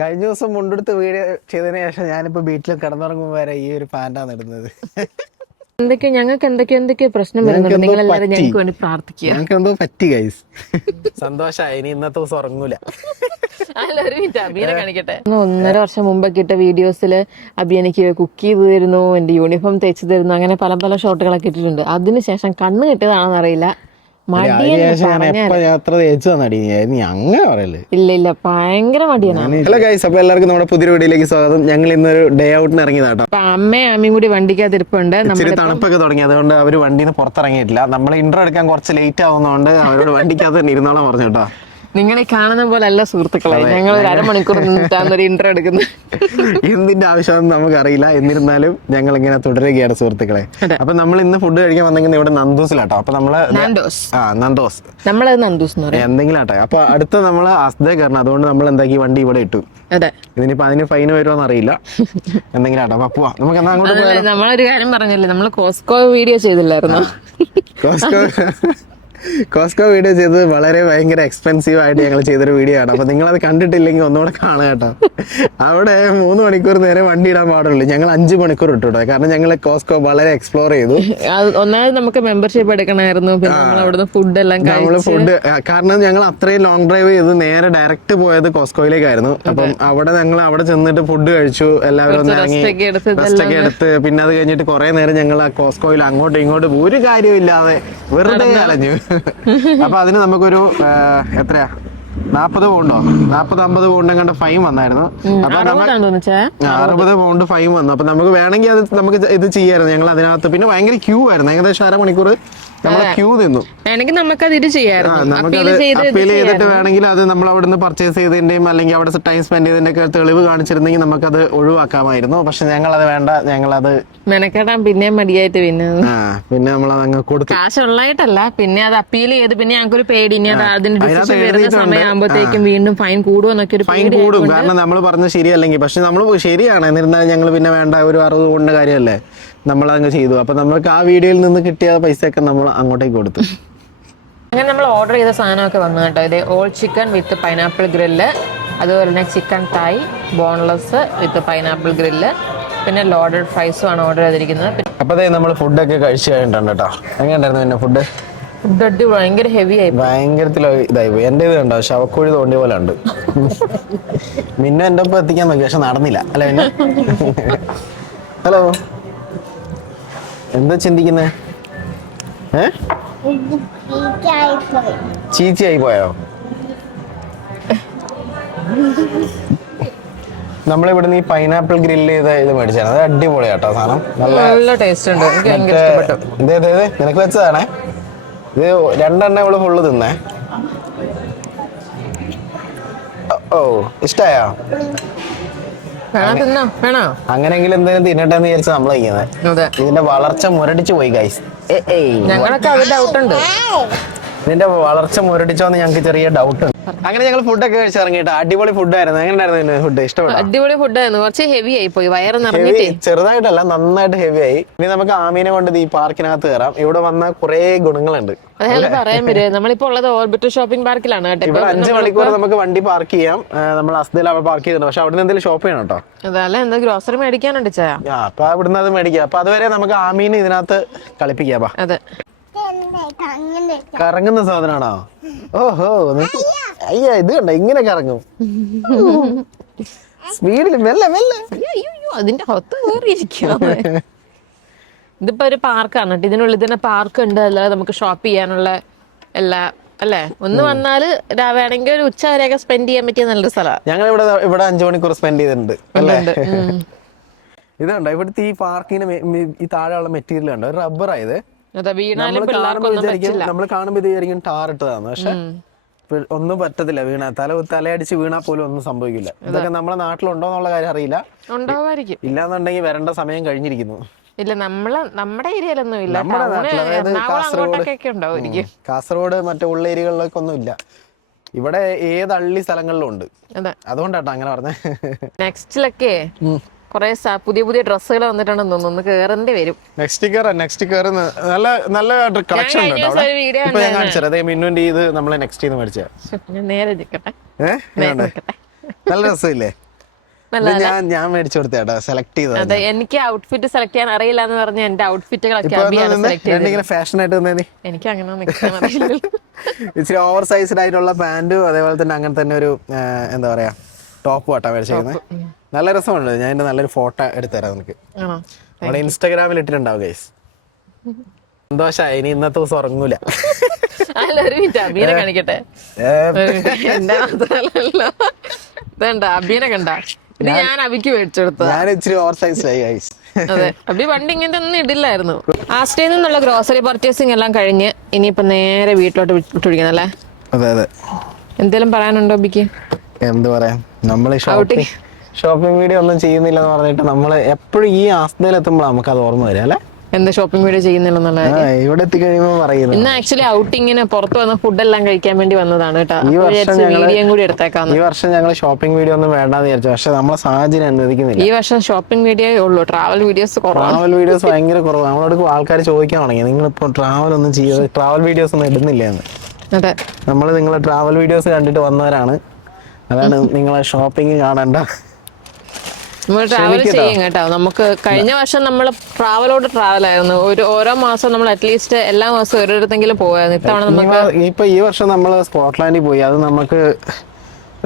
കഴിഞ്ഞ ദിവസം മുണ്ടെടുത്ത് വീഡിയോ ചെയ്തതിന് ശേഷം ഞാനിപ്പോ വീട്ടിൽ കിടന്നുറങ്ങുമ്പോൾ വരെ ഈ ഒരു പാന്റാണ് ഇടുന്നത്. എന്തൊക്കെയോ ഞങ്ങൾക്ക് എന്തൊക്കെയോ എന്തൊക്കെയോ പ്രശ്നം വരുന്നത് വരുന്നുണ്ട്. നിങ്ങൾ എല്ലാവരും. ഞങ്ങൾക്ക് വേണ്ടി പ്രാർത്ഥിക്കുക. ഞങ്ങൾക്ക് എന്തോ പറ്റി ഗൈസ് സന്തോഷായി. ഇനി ഇന്നത്തെ ദിവസം ഉറങ്ങൂല. അല്ല, ഒരു minute, അബീനെ കാണിക്കട്ടെ. ഒന്നര വർഷം മുമ്പൊക്കെ ഇട്ട വീഡിയോസിൽ അബി എനിക്ക് കുക്ക് ചെയ്ത് തരുന്നു എന്റെ യൂണിഫോം തയ്ച്ചു തരുന്നു അങ്ങനെ പല പല ഷോട്ടുകളൊക്കെ ഇട്ടിട്ടുണ്ട്. അതിനുശേഷം കണ്ണ് കിട്ടിയതാണെന്ന് എല്ലാവർക്കും നമ്മുടെ പുതിയ വീഡിയോയിലേക്ക് സ്വാഗതം. ഞങ്ങൾ ഇന്നൊരു ഡേ ഔട്ടിന് ഇറങ്ങിയതാട്ടോ അമ്മയും അമ്മയും കൂടി വണ്ടിക്കകത്തിരിപ്പുണ്ട് തണുപ്പൊക്കെ തുടങ്ങി. അതുകൊണ്ട് അവർ വണ്ടിയിൽ നിന്ന് പുറത്തിറങ്ങിയിട്ടില്ല. നമ്മൾ ഇന്റർ എടുക്കാൻ കുറച്ച് ലേറ്റ് ആവുന്നതുകൊണ്ട് അവരോട് വണ്ടിക്കകത്ത് തന്നെ ഇരുന്നോളാം പറഞ്ഞു കേട്ടോ. നിങ്ങൾ ഈ കാണുന്ന പോലെ അല്ല സുഹൃത്തുക്കളെ ഞങ്ങൾ ഒരു അരമണിക്കൂർ നിന്നിട്ടാണ് ഒരു ഇന്റർ എടുക്കുന്നത്. എന്തിന്റെ ആവശ്യമാണെന്ന് നമുക്കറിയില്ല. എന്നിരുന്നാലും ഞങ്ങൾ ഇങ്ങനെ തുടരുകയാണ് സുഹൃത്തുക്കളെ. അപ്പൊ നമ്മൾ ഇന്ന് ഫുഡ് കഴിക്കാൻ വന്നെങ്കിൽ ഇവിടെ നന്ദോസിലാട്ടോ. അപ്പൊ നമ്മൾ ആ നന്ദോസ്. നമ്മളത് നന്ദോസ് എന്തെങ്കിലും ആട്ടെ അപ്പൊ അടുത്ത നമ്മൾ അസ്ദേ കാരണം. അതുകൊണ്ട് നമ്മൾ എന്താക്കി? വണ്ടി ഇവിടെ ഇട്ടു. ഇതിനിപ്പോ അതിന് ഫൈൻ വരുമോന്ന് അറിയില്ല. എന്തെങ്കിലും ആട്ടെ അപ്പൊ പോവാ. നമുക്ക് എന്നാ അങ്ങോട്ട് നമ്മളൊരു കാര്യം പറഞ്ഞില്ലേ? നമ്മൾ കോസ്കോ വീഡിയോ ചെയ്തില്ലായിരുന്നു? കോസ്കോ കോസ്കോ വീഡിയോ ചെയ്തത് വളരെ ഭയങ്കര എക്സ്പെൻസീവ് ആയിട്ട് ഞങ്ങൾ ചെയ്തൊരു വീഡിയോ ആണ്. അപ്പൊ നിങ്ങൾ അത് കണ്ടിട്ടില്ലെങ്കിൽ ഒന്നുകൂടെ കാണാം കേട്ടോ. അവിടെ മൂന്ന് മണിക്കൂർ നേരെ വണ്ടി ഇടാൻ പാടുള്ളൂ. ഞങ്ങൾ അഞ്ച് മണിക്കൂർ ഇട്ടു കാരണം ഞങ്ങൾ കോസ്കോ വളരെ എക്സ്പ്ലോർ ചെയ്തു. ഒന്നാമത് നമുക്ക് മെമ്പർഷിപ്പ് എടുക്കണമായിരുന്നു. പിന്നെ ഫുഡ് എല്ലാം നമ്മൾ ഫുഡ് കാരണം ഞങ്ങൾ അത്രയും ലോങ് ഡ്രൈവ് ചെയ്ത് നേരെ ഡയറക്റ്റ് പോയത് കോസ്കോയിലേക്കായിരുന്നു. അപ്പം അവിടെ ഞങ്ങൾ അവിടെ ചെന്നിട്ട് ഫുഡ് കഴിച്ചു. എല്ലാവരും ഒന്ന് ഇറങ്ങി ഒക്കെ എടുത്ത് പിന്നെ അത് കഴിഞ്ഞിട്ട് കുറെ നേരം ഞങ്ങൾ ആ കോസ്കോയിൽ അങ്ങോട്ടും ഇങ്ങോട്ടും ഒരു കാര്യമില്ലാതെ വെറുതെ അലഞ്ഞു. അപ്പൊ അതിന് നമുക്കൊരു എത്രയാ? നാപ്പത് പൗണ്ടോ? നാപ്പത് അമ്പത് പൗണ്ട് കണ്ട് ഫൈൻ വന്നായിരുന്നു. അപ്പൊ അറുപത് പൗണ്ട് ഫൈൻ വന്നു. അപ്പൊ നമുക്ക് വേണമെങ്കിൽ അത് നമുക്ക് ഇത് ചെയ്യായിരുന്നു ഞങ്ങൾ അതിനകത്ത് പിന്നെ ഭയങ്കര ക്യൂ ആയിരുന്നു. ഏകദേശം അരമണിക്കൂർ നമ്മൾ ക്യൂ നിന്നു. വേണമെങ്കിൽ നമുക്ക് അത് ഇത് ചെയ്തിട്ട്. വേണമെങ്കിൽ അത് നമ്മൾ അവിടുന്ന് പർച്ചേസ് ചെയ്തതിന്റെയും അല്ലെങ്കിൽ അവിടെ ടൈം സ്പെൻഡ് ചെയ്തതിന്റെ ഒക്കെ തെളിവ് കാണിച്ചിരുന്നെങ്കിൽ നമുക്കത് ഒഴിവാക്കാമായിരുന്നു. പക്ഷെ ഞങ്ങൾ അത് വേണ്ട ഞങ്ങൾ അത് മെനക്കെടാൻ പിന്നെ മടിയായിട്ട് പിന്നെ. പിന്നെ നമ്മൾ അത് അങ്ങ് കൊടുത്തു. കാശ് ഉള്ളതായിട്ടല്ല പിന്നെ അത് അപ്പീൽ ചെയ്ത് പിന്നെ ഞങ്ങൾക്കൊരു പേടി. ഇനി അത് അതിന്റെ ഡിസിഷൻ വരുന്ന. സമയമാകുമ്പോഴത്തേക്കും വീണ്ടും ഫൈൻ കൂടുമെന്നൊക്കെ ഒരു ഫൈൻ കൂടും. കാരണം നമ്മൾ പറഞ്ഞ ശരിയല്ലെങ്കിൽ. പക്ഷെ നമ്മൾ ശരിയാണ്. എന്നിരുന്നാലും ഞങ്ങൾ പിന്നെ വേണ്ട ഒരു അറിവ് കൊണ്ട കാര്യമല്ലേ? നമ്മൾ അങ്ങ് ചെയ്തു. അപ്പൊ നമുക്ക് ആ വീഡിയോയിൽ നിന്ന് കിട്ടിയ പൈസയൊക്കെ നമ്മൾ അങ്ങോട്ടേക്ക് കൊടുത്തു. അങ്ങനെ നമ്മൾ ഓർഡർ ചെയ്ത സാധനമൊക്കെ വന്നു കേട്ടോ. ഇത് all chicken with pineapple grill അതുപോലെ തന്നെ chicken thigh boneless with pineapple grill പിന്നെ ലോഡഡ് ഫ്രൈസും ആണ് ഓർഡർ ചെയ്തിരിക്കുന്നത്. അപ്പൊ അപ്പതേ നമ്മൾ ഒക്കെ കഴിച്ചു കഴിഞ്ഞിട്ടുണ്ട് കേട്ടോ. എങ്ങനെയുണ്ടായിരുന്നു പിന്നെ ഫുഡ് ഫുഡ് അടി ഭയങ്കര ഹെവി ആയി ഭയങ്കരത്തിൽ ഇതായി പോയി. എന്റെ ഇത് കണ്ടോ ശവക്കോഴി തോണ്ടിയ പോലെ ഉണ്ട്. മിന്നു എന്റെ ഒപ്പം എത്തിക്കാൻ നോക്കി പക്ഷെ നടന്നില്ല. അല്ലേ ഹലോ എന്താ ചിന്തിക്കുന്നേ? ഏ? ചീച്ചയായി പോയോ നമ്മളിവിടുന്ന് ഈ പൈനാപ്പിൾ ഗ്രില്ല് ചെയ്ത ഇത് മേടിച്ചാണ്. അത് അടിപൊളിയാട്ടോ സാധനം. നല്ല ടേസ്റ്റ് ഉണ്ട്. ഇത് ഇത് നിനക്ക് വെച്ചതാണേ? ഇത് രണ്ടെണ്ണ ഇവൾ ഫുള്ള് തിന്നേ. ഓ ഇഷ്ടായോ? അങ്ങനെങ്കിലും എന്തെങ്കിലും തിന്നട്ടെ എന്ന് വിചാരിച്ചാ നമ്മൾ അതെ. ഇതിന്റെ വളർച്ച മുരടിച്ചു പോയി ഗൈസ് ഞങ്ങളൊക്കെ അത് ഡൗട്ട് ഉണ്ട്. ഇതിന്റെ വളർച്ച മുരടിച്ചോന്ന് ഞങ്ങൾക്ക് ചെറിയ ഡൗട്ട് ഉണ്ട്. അങ്ങനെ ഞങ്ങൾ ഫുഡൊക്കെ കഴിച്ച് ഇറങ്ങിയിട്ട്. അടിപൊളി ഫുഡായിരുന്നു എങ്ങനെ ഉണ്ടായിരുന്നു ഫുഡ് ഇഷ്ടപ്പെട്ടു? അടിപൊളി ഫുഡായിരുന്നു കുറച്ച് ഹെവി ആയി പോയി. വയറ് നിറഞ്ഞിട്ട്. ചെറുതായിട്ടല്ല നന്നായിട്ട് ഹെവി ആയി. ഇനി നമുക്ക് ആമീനെ കൊണ്ട് ഈ പാർക്കിനകത്ത് കയറാം ഇവിടെ വന്ന കുറേ ഗുണങ്ങളുണ്ട്. പറയാൻ വരും നമ്മളിപ്പോ ഉള്ളത് ഓർബിറ്റ് ഷോപ്പിംഗ് പാർക്കിലാണ് കേട്ടോ. അഞ്ച് മണിക്കൂർ നമുക്ക് വണ്ടി പാർക്ക് ചെയ്യാം. നമ്മൾ അസ്തയിൽ അവിടെ പാർക്ക് ചെയ്തിട്ടുണ്ട്. പക്ഷെ അവിടെ നിന്ന് എന്തെങ്കിലും ഷോപ്പ് ചെയ്യണം കേട്ടോ. അതല്ല എന്താ ഗ്രോസറി മേടിക്കാനുണ്ട് ചായ? ആ അപ്പൊ അവിടുന്ന് അത് മേടിക്കാം. അപ്പൊ അതുവരെ നമുക്ക് ആമീനെ ഇതിനകത്ത് കളിപ്പിക്കാം ബാ. അതെ. കറങ്ങുന്ന സാധനമാണോ? ഓഹോ അയ്യ ഇത് കണ്ട? ഇങ്ങനെ കറങ്ങും. സ്പീഡിൽ മെല്ലെ മെല്ലെ. അതിന്റെ കയറിയിരിക്കുകയാണ് ഇതിപ്പോ ഒരു പാർക്കാണ് കേട്ടോ. ഇതിനുള്ളിൽ തന്നെ പാർക്ക് ഉണ്ട് അല്ലാതെ നമുക്ക് ഷോപ്പ് ചെയ്യാനുള്ള എല്ലാ അല്ലേ? ഒന്ന് വന്നാൽ രാവിലെ വേണമെങ്കിൽ ഒരു ഉച്ച വരെയൊക്കെ സ്പെൻഡ് ചെയ്യാൻ പറ്റിയ നല്ലൊരു സ്ഥലമാണ്. ഞങ്ങൾ ഇവിടെ ഇവിടെ അഞ്ചു മണിക്കൂർ സ്പെൻഡ് ചെയ്തിട്ടുണ്ട്. ഇതുണ്ടോ ഇവിടുത്തെ ഈ പാർക്കിന് ഈ താഴെയുള്ള മെറ്റീരിയൽ കണ്ടോ? ഒരു റബ്ബർ ആയത് നമ്മൾ കാണുമ്പോൾ വിചാരിക്കും ടാർ ഇട്ടതാണ് പക്ഷെ ഒന്നും പറ്റത്തില്ല വീണ. തല തലയടിച്ച് വീണാ പോലും ഒന്നും സംഭവിക്കില്ല. ഇതൊക്കെ നമ്മുടെ നാട്ടിലുണ്ടോ എന്നുള്ള കാര്യം അറിയില്ല. ഉണ്ടാവായിരിക്കും ഇല്ലാന്നുണ്ടെങ്കിൽ വരേണ്ട സമയം കഴിഞ്ഞിരിക്കുന്നു. ഇല്ല നമ്മളെ നമ്മുടെ ഏരിയയിലൊന്നും ഇല്ല. നമ്മുടെ കാസർഗോഡ് നാട്ടിൽ അതായത് എറണാകുളം കാസർഗോഡ്. മറ്റേ ഉള്ള ഏരിയകളിലൊക്കെ ഒന്നും ഇല്ല. ഇവിടെ ഏത് അള്ളി സ്ഥലങ്ങളിലും ഉണ്ട്. അതെ. അതുകൊണ്ടാട്ടോ അങ്ങനെ പറഞ്ഞേ. നെക്സ്റ്റിലൊക്കെ കുറെ പുതിയ പുതിയ ഡ്രസ്സുകൾ വന്നിട്ടുണ്ടെന്ന് തോന്നുന്നു കേറേണ്ടി വരും. നെക്സ്റ്റ് കയറ നെക്സ്റ്റ് കയറി നല്ല നല്ല കളക്ഷൻ ഉണ്ട് ഞാൻ കാണിച്ചത് അതേ ഇത് നമ്മളെ നെക്സ്റ്റ് ചെയ്ത് മേടിച്ച. ഞാൻ നേരെ നല്ല രസമില്ലേ? ഞാൻ ഞാൻ മേടിച്ചു കൊടുത്തേട്ടോ സെലക്ട് ചെയ്തത് എനിക്ക് ഔട്ട്ഫിറ്റ് സെലക്ട് ചെയ്യാൻ അറിയില്ല എന്ന് പറഞ്ഞ എന്റെ ഔട്ട്ഫിറ്റുകളൊക്കെ ഫാഷൻ ആയിട്ട് വന്നേ എനിക്ക് അങ്ങനെ ഇച്ചിരി ഓവർ സൈസ്ഡ് ആയിട്ടുള്ള പാന്റും അതേപോലെ തന്നെ അങ്ങനെ തന്നെ ഒരു എന്താ പറയാ ടോപ്പ് ആട്ടാ മേടിച്ചേക്കുന്നത് നല്ല രസമുണ്ട്. ഞാൻ എന്റെ നല്ലൊരു ഫോട്ടോ എടുത്തുതരാം നിനക്ക്. നമ്മുടെ ഇൻസ്റ്റാഗ്രാമിൽ ഇട്ടിട്ടുണ്ടാവും ഗൈസ് സന്തോഷ ഇനി ഇന്നത്തെ ദിവസം ഉറങ്ങൂല. അല്ല ഒരു മിനിറ്റ്. അബീനെ കാണിക്കട്ടെ? ഏ, ഒരു minute. എന്റെ മാത്രല്ലല്ലോ ഇതണ്ട അബീനെ കണ്ട. ഇത് ഞാൻ അബിക്ക് മേടിച്ചെടുത്തത്. ഞാൻ ഇച്ചിരി ഓവർ ഗൈസ് അതെ. അബി വണ്ടി ഇങ്ങനത്തെ ഒന്നും ഇടില്ലായിരുന്നു. ആസ്റ്റയിൽ നിന്നുള്ള ഗ്രോസറി പർച്ചേസിംഗ് എല്ലാം കഴിഞ്ഞ് ഇനിയിപ്പോ നേരെ വീട്ടിലോട്ട് വിട്ടുപിടിക്കണം അല്ലേ അതെ അതെ. എന്തേലും പറയാനുണ്ടോ അബിക്ക്? എന്ത് പറയാ? നമ്മൾ ഷോപ്പിംഗ് ഷോപ്പിംഗ് വീഡിയോ ഒന്നും ചെയ്യുന്നില്ല എന്ന് പറഞ്ഞിട്ട് നമ്മൾ എപ്പോഴും ഈ ആസ്തയിൽ എത്തുമ്പോൾ നമുക്ക് അത് ഓർമ്മ വരും അല്ലേ? എന്താ ഷോപ്പിംഗ് വീഡിയോ ചെയ്യുന്നില്ല ഇവിടെ എത്തിക്കഴിയുമ്പോൾ പറയുന്നു. ഇന്ന് ആക്ച്വലി ഔട്ടിങ്ങിന് പുറത്ത് വന്ന ഫുഡെല്ലാം കഴിക്കാൻ വേണ്ടി വന്നതാണ് കേട്ടോ. ഈ വർഷം കൂടി എടുത്തേക്കാം ഈ വർഷം ഞങ്ങൾ ഷോപ്പിംഗ് വീഡിയോ ഒന്നും വേണ്ടെന്ന് വിചാരിച്ചു. പക്ഷെ നമ്മളെ സാഹചര്യം അനുവദിക്കുന്നില്ല. ഈ വർഷം ഷോപ്പിംഗ് വീഡിയോ ഉള്ളൂ. ട്രാവൽ വീഡിയോസ് ട്രാവൽ വീഡിയോസ് ഭയങ്കര കുറവാണ് നമ്മളോട് ആൾക്കാർ ചോദിക്കാൻ തുടങ്ങി. നിങ്ങളിപ്പോൾ ട്രാവൽ ഒന്നും ചെയ്യാതെ ട്രാവൽ വീഡിയോസ് ഒന്നും ഇടുന്നില്ല എന്ന്. അതെ. നമ്മൾ നിങ്ങളെ ട്രാവൽ വീഡിയോസ് കണ്ടിട്ട് വന്നവരാണ്. അതാണ് നിങ്ങളെ ഷോപ്പിംഗ് കാണണ്ട. നമ്മൾ ട്രാവൽ ചെയ്യും കേട്ടോ. നമുക്ക് കഴിഞ്ഞ വർഷം നമ്മൾ ട്രാവലോട് ട്രാവൽ ആയിരുന്നു. ഒരു ഓരോ മാസം നമ്മൾ അറ്റ്ലീസ്റ്റ് എല്ലാ മാസവും ഒരിടത്തെങ്കിലും പോയായിരുന്നു ഇത്തവണ നമുക്ക് ഇപ്പൊ ഈ വർഷം നമ്മൾ സ്കോട്ട്ലാൻഡിൽ പോയി. അത് നമുക്ക്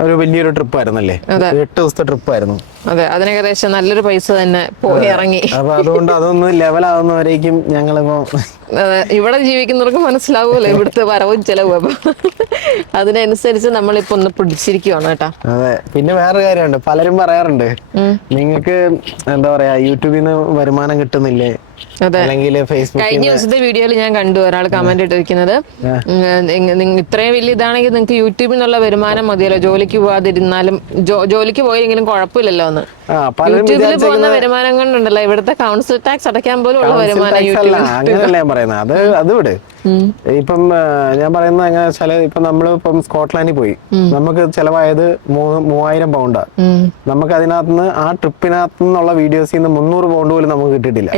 ഒരു വലിയൊരു ട്രിപ്പ് ആയിരുന്നല്ലേ? എട്ട് ദിവസത്തെ ട്രിപ്പ് ആയിരുന്നു. അതെ അതിന് ഏകദേശം നല്ലൊരു പൈസ തന്നെ പോയി ഇറങ്ങി. അപ്പൊ അതുകൊണ്ട് അതൊന്ന് ലെവലാവുന്നവരേക്കും ഞങ്ങളിപ്പോ ഇവിടെ ജീവിക്കുന്നവർക്ക് മനസ്സിലാവുമല്ലോ ഇവിടുത്തെ വരവും ചെലവും അപ്പൊ. അതിനനുസരിച്ച് നമ്മളിപ്പോ ഒന്ന് പിടിച്ചിരിക്കുവാണ് കേട്ടാ. അതെ പിന്നെ വേറെ കാര്യമുണ്ട് പലരും പറയാറുണ്ട് നിങ്ങൾക്ക് എന്താ പറയാ യൂട്യൂബിൽ നിന്ന് വരുമാനം കിട്ടുന്നില്ലേ? അല്ലെങ്കിൽ ഫേസ്ബുക്ക് കഴിഞ്ഞ ദിവസത്തെ വീഡിയോയിൽ ഞാൻ കണ്ടു. ഒരാൾ കമന്റ് ഇട്ടിരിക്കുന്നത്. ഇത്രയും വലിയ ഇതാണെങ്കിൽ നിങ്ങൾക്ക് യൂട്യൂബിൽ നിന്നുള്ള വരുമാനം മതിയല്ലോ. ജോലിക്ക് പോവാതിരുന്നാലും ജോലിക്ക് പോയെങ്കിലും കുഴപ്പമില്ലല്ലോ എന്ന്. യൂട്യൂബിൽ പോകുന്ന വരുമാനം കൊണ്ടുണ്ടല്ലോ ഇവിടുത്തെ കൗൺസിൽ ടാക്സ് അടയ്ക്കാൻ പോലും ഉള്ള വരുമാനം യൂട്യൂബിൽ അങ്ങനെയല്ല ഞാൻ പറയുന്നത്. അത് അത് വിട്. ഇപ്പം ഞാൻ പറയുന്നത് എങ്ങനെ വെച്ചാൽ ഇപ്പൊ നമ്മൾ ഇപ്പം സ്കോട്ട്ലാൻഡിൽ പോയി. നമുക്ക് ചെലവായത് മൂവായിരം പൗണ്ടാ. നമുക്ക് അതിനകത്തുനിന്ന് ആ ട്രിപ്പിനകത്തു നിന്നുള്ള വീഡിയോസിൽ നിന്ന് മുന്നൂറ് പൗണ്ട് പോലും നമുക്ക് കിട്ടിയിട്ടില്ല.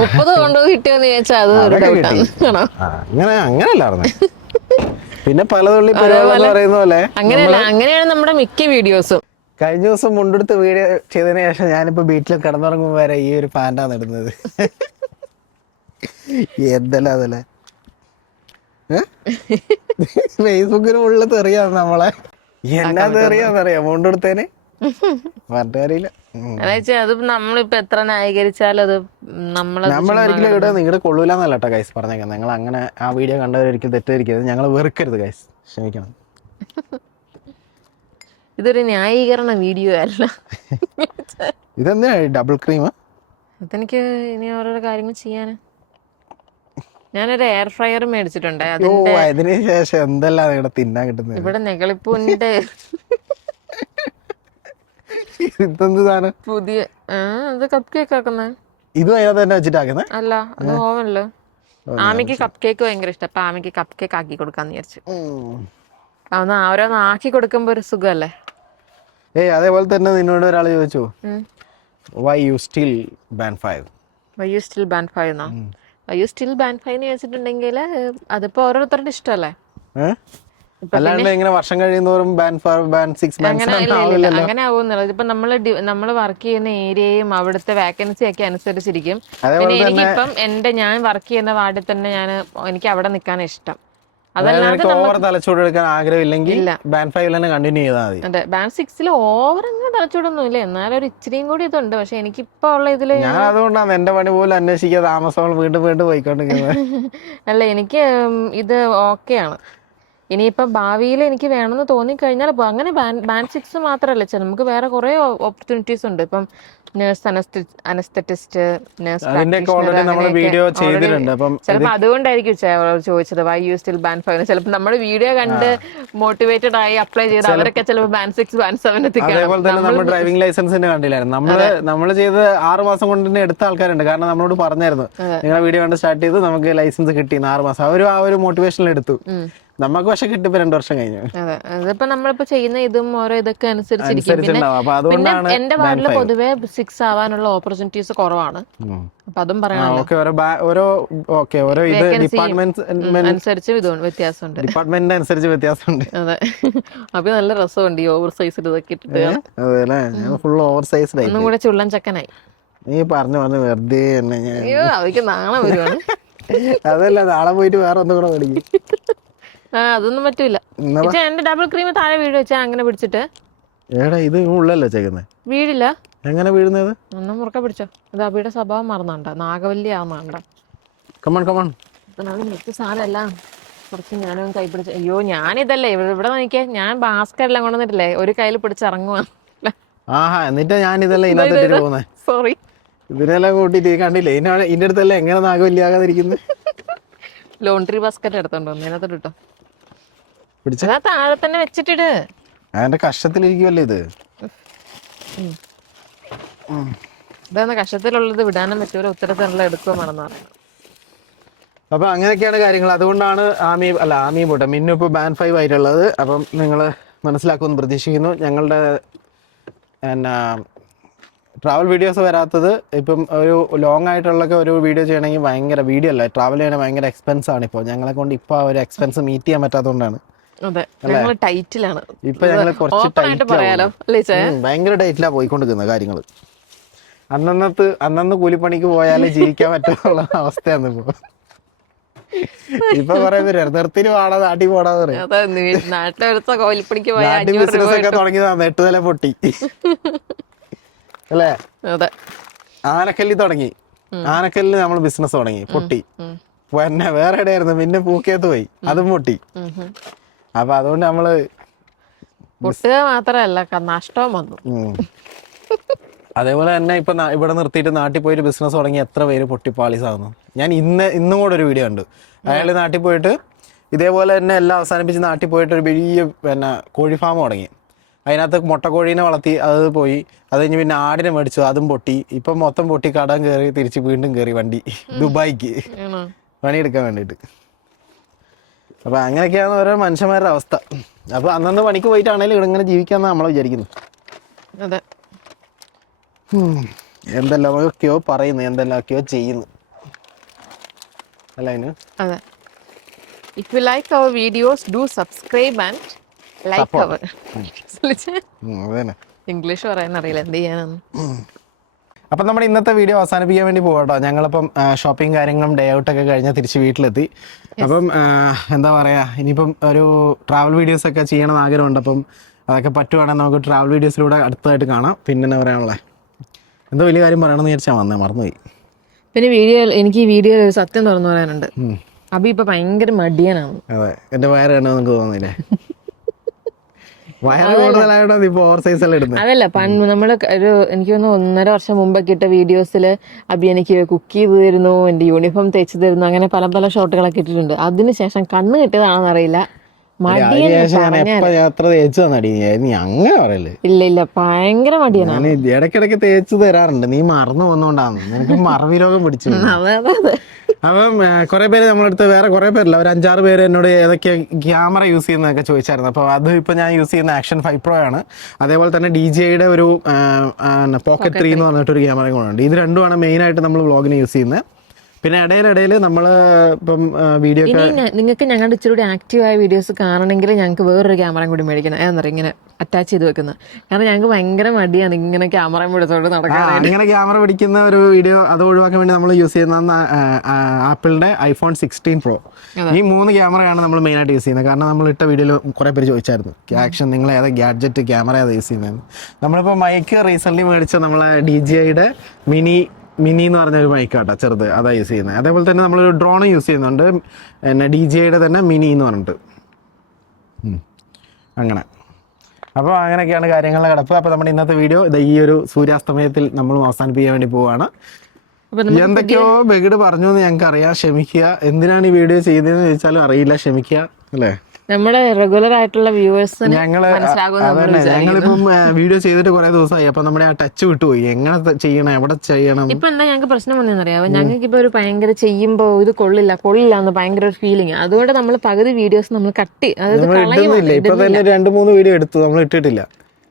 മുപ്പത് പൗണ്ട് കിട്ടിയോന്ന് ചോദിച്ചാൽ അങ്ങനെ അങ്ങനെയല്ലായിരുന്നു. പിന്നെ പലതുള്ളി പറയുന്ന പോലെ അങ്ങനെയല്ല അങ്ങനെയാണ് നമ്മുടെ മിക്ക വീഡിയോസും. കഴിഞ്ഞ ദിവസം മുണ്ടെടുത്ത് വീഡിയോ ചെയ്തതിന് ശേഷം ഞാനിപ്പോ വീട്ടിൽ കിടന്നിറങ്ങുമ്പോ വരെ ഈ ഒരു പാന്റാണ് ഇടുന്നത്. എന്തല്ല അതല്ലേ? ഫേസ്ബുക്കിന് ഉള്ള തെറിയാണ് നമ്മളെ. എന്നാ തെറിയാന്നറിയാം പറഞ്ഞറിയില്ല എന്നുവെച്ചാൽ അത് നമ്മളിപ്പോ എത്ര ന്യായീകരിച്ചാലും അത് നമ്മളത് നമ്മളൊരിക്കലും ഇവിടെ നിങ്ങളുടെ കൊള്ളൂലെന്നല്ല കേട്ടോ ഗൈസ് പറഞ്ഞേക്കാം നിങ്ങൾ അങ്ങനെ ആ വീഡിയോ കണ്ടവരൊരിക്കലും തെറ്റിദ്ധരിക്കരുത്. ഞങ്ങൾ വെറുക്കരുത് ഗൈസ് ക്ഷമിക്കണം. ഇതൊരു ന്യായീകരണ വീഡിയോ അല്ല. ഇതെന്താ ഡബിൾ ക്രീം അതെനിക്ക് ഇനി ഓരോരോ കാര്യങ്ങൾ ചെയ്യാന്. ഞാനൊരു എയർ ഫ്രയർ മേടിച്ചിട്ടുണ്ട്. അത് ഓ അതിന് ശേഷം എന്തെല്ലാം നിങ്ങളുടെ തിന്നാൻ കിട്ടുന്നത്? ഇവിടെ നെകളിപ്പൂന്റെ ഇതെന്ത് സാധനം? പുതിയ ആ അത് കപ്പ് കേക്ക് ആക്കുന്നത് ഇതും അതിനകത്ത് തന്നെ വെച്ചിട്ടാക്കുന്നത് അല്ല അത് ഓവനിൽ. ആമിക്ക് കപ്പ് കേക്ക് ഭയങ്കര ഇഷ്ടം. അപ്പൊ ആമിക്ക് കപ്പ് കേക്ക് ആക്കി കൊടുക്കാന്ന് വിചാരിച്ചു. അന്ന് ഓരോന്ന് ആക്കി കൊടുക്കുമ്പോ ഒരു സുഖല്ലേ? ഏയ് അതേപോലെ തന്നെ നിന്നോട് ഒരാൾ ചോദിച്ചു. Why you still ban five why you still ban five എന്നോ why you still ban fine ചോദിച്ചിട്ടുണ്ടെങ്കിൽ അതിപ്പോ ഓരോരുത്തരുടെ ഇഷ്ടമല്ലേ അല്ലാണ്ട് ഇങ്ങനെ വർഷം കഴിയുന്നോറും സിക്സ്. അങ്ങനെ ആവുന്നില്ല. ഇപ്പൊ നമ്മൾ നമ്മൾ വർക്ക് ചെയ്യുന്ന ഏരിയയും അവിടുത്തെ വാക്കൻസി ഒക്കെ അനുസരിച്ചിരിക്കും. പിന്നെ എനിക്കിപ്പം എന്റെ ഞാൻ വർക്ക് ചെയ്യുന്ന വാർഡിൽ തന്നെ ഞാൻ എനിക്ക് അവിടെ നിൽക്കാൻ ഇഷ്ടം. അതല്ലാതെ ഓവർ തലച്ചോട് എടുക്കാൻ ആഗ്രഹമില്ലെങ്കിൽ ഇല്ല. ബാൻ ഫൈവിൽ തന്നെ കണ്ടിന്യൂ ചെയ്താൽ മതി. അതെ ബാൻഡ് സിക്സിൽ ഓവർ അങ്ങനെ തലച്ചൂടൊന്നും ഇല്ല എന്നാലും ഒരു ഇച്ചിരിയും കൂടി ഇതുണ്ട്. പക്ഷെ എനിക്കിപ്പോ ഉള്ള ഇതിൽ ഞാൻ അതുകൊണ്ടാണ് എന്റെ പണി പോലും അന്വേഷിക്കാതെ താമസങ്ങൾ വീണ്ടും വീണ്ടും പോയിക്കൊണ്ടിരിക്കുന്നത്. അല്ല എനിക്ക് ഇത് ഇത് ഓക്കെയാണ് ഇനിയിപ്പം ഭാവിയിൽ എനിക്ക് വേണമെന്ന് തോന്നിക്കഴിഞ്ഞാൽ അങ്ങനെ ബാൻഡ് സിക്സ് മാത്രമല്ല ചെ- നമുക്ക് വേറെ കുറേ ഓപ്പർച്യൂണിറ്റീസ് ഉണ്ട്. ഇപ്പം നേഴ്സ് അനസ്തറ്റിസ്റ്റ് നേഴ്സ് വീഡിയോ ചെയ്തിട്ടുണ്ട്. ചിലപ്പോൾ അതുകൊണ്ടായിരിക്കും ചോദിച്ചത് why you still ban five ചിലപ്പോൾ നമ്മൾ വീഡിയോ കണ്ട് മോട്ടിവേറ്റഡ് ആയി അപ്ലൈ ചെയ്ത് അവരൊക്കെ ചിലപ്പോൾ ബാൻ സിക്സ് ബാൻ സെവൻ എത്തിക്കാം അതേപോലെ തന്നെ നമ്മൾ ഡ്രൈവിംഗ് ലൈസൻസിന് കണ്ടില്ലായിരുന്നു. നമ്മൾ നമ്മൾ ചെയ്ത് ആറ് മാസം കൊണ്ട് തന്നെ എടുത്ത ആൾക്കാരുണ്ട്. കാരണം നമ്മളോട് പറഞ്ഞായിരുന്നു. നിങ്ങളെ വീഡിയോ കണ്ട് സ്റ്റാർട്ട് ചെയ്ത് നമുക്ക് ലൈസൻസ് കിട്ടി ആറ് മാസം. അവരും ആ ഒരു മോട്ടിവേഷനിൽ എടുത്തു. നമുക്ക് പക്ഷെ കിട്ടിപ്പോ രണ്ടു വർഷം കഴിഞ്ഞു. അതെ. അതിപ്പോ നമ്മളിപ്പോ ചെയ്യുന്ന ഇതും ഓരോ ഇതൊക്കെ അനുസരിച്ചിരിക്കും. പിന്നെ അനുസരിച്ചുണ്ടാവും. അപ്പൊ പിന്നെ അതുകൊണ്ടാണ് എന്റെ വാർഡിൽ പൊതുവെ സിക്സ് ആവാനുള്ള ഓപ്പർച്യൂണിറ്റീസ് കുറവാണ്. അപ്പൊ അതും ഓക്കെ ഓരോ ബാ- ഓരോ ഓക്കെ ഓരോ ഇത് ഡിപ്പാർട്ട്മെന്റ് അനുസരിച്ച് വ്യത്യാസമുണ്ട്. അനുസരിച്ച് വ്യത്യാസമുണ്ട്. അതെ. അപ്പൊ നല്ല രസമുണ്ട് ഈ ഓവർ സൈസ് ഇതൊക്കെ ഇട്ടിട്ട് ഞാൻ ഫുൾ ഓവർ ആയി ഒന്നും കൂടെ ചുള്ളൻ ചക്കനായി. നീ പറഞ്ഞു പറഞ്ഞു വെറുതെ എന്നെ ഞാൻ അയ്യോ അവയ്ക്ക് നാളെ വരുവാണ്. അതല്ല നാളെ പോയിട്ട് വേറെ ഒന്നും കൂടെ പഠിക്കും ആ അതൊന്നും പറ്റൂല. എന്റെ ഡബിൾ ക്രീം താഴെ വീട് വെച്ചാ അങ്ങനെ പിടിച്ചിട്ട്. ഏടാ ഇത് ഉള്ളല്ലേ ചേക്കുന്നത് വീടില്ല. എങ്ങനെ വീഴുന്നത്? ഒന്നും മുറുക്ക പിടിച്ചോ. അത് അബിയുടെ സ്വഭാവം മറന്നാണ്ടോ. നാഗവല്ലി ആവുന്നാണ്ടോ. കമൺ കമൺ മറ്റു സാധനമല്ല കുറച്ച് ഞാനും കൈ പിടിച്ച അയ്യോ ഞാനിതല്ലേ. ഇവിടെ ഇവിടെ നോക്കിയേ. ഞാൻ ബാസ്കറ്റെല്ലാം കൊണ്ടുവന്നിട്ടില്ലേ? ഒരു കയ്യിൽ പിടിച്ചിറങ്ങുവാ ആഹാ എന്നിട്ടാ ഞാൻ ഇതെല്ലാം ഇതിനകത്തിട്ട് പോകുന്നത് സോറി ഇതിനെല്ലാം കൂട്ടിട്ട് കണ്ടില്ലേ? ഇതിന്റെ അടുത്തല്ലേ എങ്ങനെ നാഗവല്യാകാതിരിക്കുന്നത് ലോണ്ടറി ബാസ്ക്കറ്റ് എടുത്തോണ്ടോ ഇതിനകത്തോട്ട് അതിനകത്തോട്ട് ഇട്ടോ. പിടിച്ച. അതാ താഴെ തന്നെ വെച്ചിട്ടിട്. അതിന്റെ കഷ്ടത്തിലിരിക്കുമല്ലോ ഇത്? ഇതാന്ന് കഷത്തിലുള്ളത് വിടാനും പറ്റൂല ഉത്തരത്തിലുള്ള എടുക്കുകയും വേണമെന്ന് പറയുന്നത്. അപ്പൊ അങ്ങനെയൊക്കെയാണ് കാര്യങ്ങൾ. അതുകൊണ്ടാണ് ആമി അല്ല ആമി പോട്ടെ. മിന്നു ഇപ്പോൾ ബാൻ ഫൈവ് ആയിട്ടുള്ളത്. അപ്പം നിങ്ങൾ മനസ്സിലാക്കുമെന്ന് പ്രതീക്ഷിക്കുന്നു. ഞങ്ങളുടെ എന്നാ ട്രാവൽ വീഡിയോസ് വരാത്തത് ഇപ്പം ഒരു ലോങ് ആയിട്ടുള്ളൊക്കെ ഒരു വീഡിയോ ചെയ്യണമെങ്കിൽ ഭയങ്കര വീഡിയോ അല്ല ട്രാവൽ ചെയ്യണമെങ്കിൽ ഭയങ്കര എക്സ്പെൻസ് ആണ് ഇപ്പോൾ ഞങ്ങളെ കൊണ്ട് ഇപ്പോൾ ആ ഒരു എക്സ്പെൻസ് മീറ്റ് ചെയ്യാൻ പറ്റാത്തതുകൊണ്ടാണ്. ടൈറ്റിലാണ്. ഇപ്പൊ ഞങ്ങൾ കുറച്ച് ഭയങ്കര ടൈറ്റിലാ പോയിക്കൊണ്ടിരിക്കുന്ന കാര്യങ്ങൾ അന്നന്നത്ത് അന്നന്ന് കൂലിപ്പണിക്ക് പോയാലേ ജീവിക്കാൻ പറ്റുന്ന അവസ്ഥയാണ് ഇപ്പൊ. ഇപ്പൊ പറയാൻ പേര് നിർത്തിന് പാടാ നാട്ടിൽ പോടാന്ന് പറയും ബിസിനസ് ഒക്കെ തുടങ്ങിയതാണ് പൊട്ടി. അല്ലേ? ആനക്കല്ലി തുടങ്ങി. ആനക്കല്ലിൽ നമ്മൾ ബിസിനസ് തുടങ്ങി പൊട്ടി. പിന്നെ വേറെ എവിടെയായിരുന്നു? പിന്നെ പൂക്കേത്ത് പോയി അതും പൊട്ടി. അപ്പൊ അതുകൊണ്ട് നമ്മൾ പൊട്ടുക മാത്രമല്ല ക- നഷ്ടവും വന്നു. അതേപോലെ തന്നെ ഇപ്പൊ ഇവിടെ നിർത്തിയിട്ട് നാട്ടിൽ പോയിട്ട് ബിസിനസ് തുടങ്ങി എത്ര പേര് പൊട്ടിപ്പാളീസ് ആവുന്നു. ഞാൻ ഇന്ന് ഇന്നും കൂടെ ഒരു വീഡിയോ ഉണ്ട് അയാൾ നാട്ടിൽ പോയിട്ട് ഇതേപോലെ തന്നെ എല്ലാം അവസാനിപ്പിച്ച് നാട്ടിൽ പോയിട്ട് ഒരു വലിയ പിന്നെ കോഴി ഫാം തുടങ്ങി. അതിനകത്ത് മുട്ടക്കോഴീനെ വളർത്തി അത് പോയി. അത് കഴിഞ്ഞ് പിന്നെ ആടിനെ മേടിച്ചു അതും പൊട്ടി. ഇപ്പം മൊത്തം പൊട്ടി കടം കയറി തിരിച്ച് വീണ്ടും കയറി വണ്ടി. ദുബായിക്ക്. പണിയെടുക്കാൻ വേണ്ടിയിട്ട്. അപ്പൊ അങ്ങനെയൊക്കെയാണ് ഓരോ മനുഷ്യന്മാരുടെ അവസ്ഥ. അപ്പൊ അന്നന്ന് പണിക്ക് പോയിട്ടാണെങ്കിലും ഇവിടെ ഇങ്ങനെ ജീവിക്കാന്ന് നമ്മൾ വിചാരിക്കുന്നു. അതെ. എന്തെല്ലാമൊക്കെയോ പറയുന്നു എന്തെല്ലാമൊക്കെയോ ചെയ്യുന്നു. അല്ല അതിന് അതെ. If you like our videos do subscribe and like our English പറയാൻ അറിയില്ല എന്ത് ചെയ്യാനാന്ന്. അപ്പം നമ്മുടെ ഇന്നത്തെ വീഡിയോ അവസാനിപ്പിക്കാൻ വേണ്ടി പോകട്ടോ ഞങ്ങളിപ്പം ഷോപ്പിംഗ് കാര്യങ്ങളും ഡേ ഔട്ട് ഒക്കെ കഴിഞ്ഞ് തിരിച്ച് വീട്ടിലെത്തി. അപ്പം എന്താ പറയുക ഇനിയിപ്പം ഒരു ട്രാവൽ വീഡിയോസ് ഒക്കെ ചെയ്യണമെന്ന് ആഗ്രഹമുണ്ട്. അപ്പം അതൊക്കെ പറ്റുവാണെങ്കിൽ നമുക്ക് ട്രാവൽ വീഡിയോസിലൂടെ അടുത്തതായിട്ട് കാണാം. പിന്നെ എന്താ പറയാനുള്ളത് എന്തോ വലിയ കാര്യം പറയണമെന്ന് വിചാരിച്ചാൽ വന്നേ മറന്നുപോയി. പിന്നെ വീഡിയോ എനിക്ക് ഈ വീഡിയോയിൽ ഒരു സത്യം തുറന്നു പറയാനുണ്ട്. അബി ഇപ്പൊ ഭയങ്കര മടിയനാണ്. അതെ എന്റെ വയറ് കണ്ടോ നിങ്ങൾക്ക് തോന്നുന്നില്ലേ? വയറ് കൂടുതലായോണ്ടാണ് ഇപ്പോൾ ഓവർ സൈസ് എല്ലാം ഇടുന്നത് അതല്ല പണ്ട് നമ്മൾ ഒരു എനിക്ക് തോന്നുന്നു ഒന്നര വർഷം മുമ്പൊക്കെ ഇട്ട വീഡിയോസിൽ അബി എനിക്ക് കുക്ക് ചെയ്ത് തരുന്നു എന്റെ യൂണിഫോം തേച്ച് തരുന്നു അങ്ങനെ പല പല ഷോട്ടുകളൊക്കെ ഇട്ടിട്ടുണ്ട്. അതിനുശേഷം കണ്ണ് കിട്ടിയതാണെന്ന് അറിയില്ല ഞാൻ തേച്ച് നീ അങ്ങനെ പറയല്ലേ? ഇല്ല ഇല്ല ഭയങ്കര മടിയാണ്. ഞാൻ ഇടയ്ക്കിടയ്ക്ക് തേച്ച് തരാറുണ്ട്. നീ മറന്നു പോകുന്നോണ്ടാണ് നിനക്ക് മറവി രോഗം പിടിച്ചു അപ്പം കുറെ പേര് നമ്മളടുത്ത് വേറെ കുറെ പേരില്ല ഒരു അഞ്ചാറ് പേര് എന്നോട് ഏതൊക്കെ ക്യാമറ യൂസ് ചെയ്യുന്നതൊക്കെ ചോദിച്ചായിരുന്നു. അപ്പോൾ അത് ഇപ്പൊ ഞാൻ യൂസ് ചെയ്യുന്ന ആക്ഷൻ ഫൈവ് പ്രോ ആണ്. അതേപോലെ തന്നെ ഡി ജിയുടെ ഒരു പോക്കറ്റ് ത്രീ എന്ന് പറഞ്ഞിട്ടൊരു ക്യാമറയും കൂടെ ഉണ്ട്. ഇത് രണ്ടുമാണ് മെയിനായിട്ട് നമ്മൾ വ്ളോഗിന് യൂസ് ചെയ്യുന്നത്. പിന്നെ ഇടയിലിടയിൽ നമ്മൾ ഇപ്പം വീഡിയോ നിങ്ങൾക്ക് ഞങ്ങളുടെ ഇച്ചിരി കൂടി ആക്റ്റീവായ വീഡിയോസ് കാണണമെങ്കിൽ ഞങ്ങൾക്ക് വേറൊരു ക്യാമറയും കൂടി മേടിക്കണം. ഏന്നറിയാം ഇങ്ങനെ അറ്റാച്ച് ചെയ്ത് വെക്കുന്നത്. കാരണം ഞങ്ങൾക്ക് ഭയങ്കര മടിയാണ് ഇങ്ങനെ ക്യാമറ പിടിച്ചോണ്ട് ആ, ഇങ്ങനെ ക്യാമറ പിടിക്കുന്ന ഒരു വീഡിയോ അത് ഒഴിവാക്കാൻ വേണ്ടി നമ്മൾ യൂസ് ചെയ്യുന്ന ആപ്പിളിന്റെ ഐഫോൺ സിക്സ്റ്റീൻ പ്രോ ഈ മൂന്ന് ക്യാമറയാണ് നമ്മൾ മെയിൻ ആയിട്ട് യൂസ് ചെയ്യുന്നത്. കാരണം നമ്മൾ ഇട്ട വീഡിയോയിൽ കുറെ പേര് ചോദിച്ചായിരുന്നു ക്യാക്ഷൻ നിങ്ങൾ ഏതാ ഗാഡ്ജറ്റ് ക്യാമറ ഏതാ യൂസ് ചെയ്യുന്നത് നമ്മളിപ്പോൾ മൈക്ക് റീസെന്റ് മേടിച്ച നമ്മളെ ഡി ജി ഐയുടെ മിനി മിനി എന്ന് പറഞ്ഞ ഒരു മൈക്കാട്ടോ കേട്ടോ ചെറുത്. അതാണ് യൂസ് ചെയ്യുന്നത് അതേപോലെ തന്നെ നമ്മളൊരു ഡ്രോൺ യൂസ് ചെയ്യുന്നുണ്ട്. പിന്നെ ഡി ജി ഐയുടെ തന്നെ മിനി എന്ന് പറഞ്ഞിട്ട്. അങ്ങനെ. അപ്പോൾ അങ്ങനെയൊക്കെയാണ് കാര്യങ്ങളുടെ കിടപ്പ്. അപ്പോൾ നമ്മുടെ ഇന്നത്തെ വീഡിയോ ഇത് ഈ ഒരു സൂര്യാസ്തമയത്തിൽ നമ്മൾ അവസാനിപ്പിക്കാൻ വേണ്ടി പോവാണ്. എന്തൊക്കെയോ ബെഗിഡ് പറഞ്ഞു എന്ന് ഞങ്ങൾക്ക് അറിയാം ക്ഷമിക്കുക. എന്തിനാണ് ഈ വീഡിയോ ചെയ്തതെന്ന് ചോദിച്ചാലും അറിയില്ല. ക്ഷമിക്കുക. അല്ലേ? നമ്മുടെ റെഗുലർ ആയിട്ടുള്ള വ്യൂവേഴ്സ് ഞങ്ങൾ ഞങ്ങളിപ്പം വീഡിയോ ചെയ്തിട്ട് കുറെ ദിവസമായി. അപ്പൊ നമ്മുടെ ആ ടച്ച് വിട്ടുപോയി. എങ്ങനെ ചെയ്യണം? എവിടെ ചെയ്യണം? ഇപ്പൊ എന്താ ഞങ്ങൾക്ക് പ്രശ്നം വന്നറിയാവോ ഞങ്ങൾക്ക് ഇപ്പൊ ഒരു ഭയങ്കര ചെയ്യുമ്പോ ഇത് കൊള്ളില്ല കൊള്ളില്ല എന്ന് ഭയങ്കര ഒരു ഫീലിംഗ് അതുകൊണ്ട് നമ്മൾ പകുതി വീഡിയോസ് നമ്മൾ കട്ട് അതായത് ഇപ്പൊ തന്നെ രണ്ട് മൂന്ന് വീഡിയോ എടുത്തു. നമ്മൾ ഇട്ടിട്ടില്ല.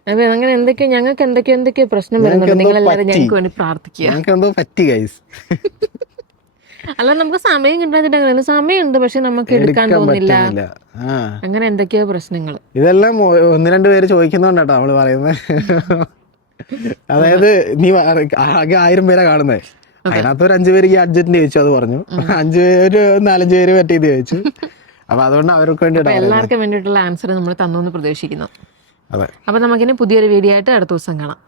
അതെ അങ്ങനെ എന്തൊക്കെയോ ഞങ്ങൾക്ക് എന്തൊക്കെയോ എന്തൊക്കെയോ പ്രശ്നം വരുന്നുണ്ട്. നിങ്ങൾ എല്ലാവരും ഞങ്ങൾക്ക് വേണ്ടി പ്രാർത്ഥിക്കുക. ഞങ്ങൾക്ക് എന്തോ പറ്റി ഗൈസ് അല്ല നമുക്ക് സമയം കിട്ടാതിട്ട് അങ്ങനെ സമയമുണ്ട് പക്ഷെ നമുക്ക് എടുക്കാൻ തോന്നില്ല. അങ്ങനെ എന്തൊക്കെയോ പ്രശ്നങ്ങൾ. ഇതെല്ലാം ഒന്ന് രണ്ട് പേര് ചോദിക്കുന്നോണ്ടാ അവൾ പറയുന്നത് അതായത് നീ ആകെ ആയിരം പേരാ കാണുന്നേ. അതിനകത്ത് ഒരു അഞ്ചു പേർക്ക് അഡ്ജസ്റ്റ് അഡ്ജറ്റിന് ചോദിച്ചു അത് പറഞ്ഞു. അഞ്ചു പേര് നാലഞ്ചു പേര് പറ്റിയത് ചോദിച്ചു. അപ്പൊ അതുകൊണ്ട് അവർക്ക് വേണ്ടിട്ടാ എല്ലാവർക്കും വേണ്ടിയിട്ടുള്ള ആൻസർ നമ്മൾ തന്നു പ്രതീക്ഷിക്കുന്നു. അതെ. അപ്പൊ നമുക്കിനി പുതിയൊരു വീഡിയോ ആയിട്ട് അടുത്ത ദിവസം കാണാം.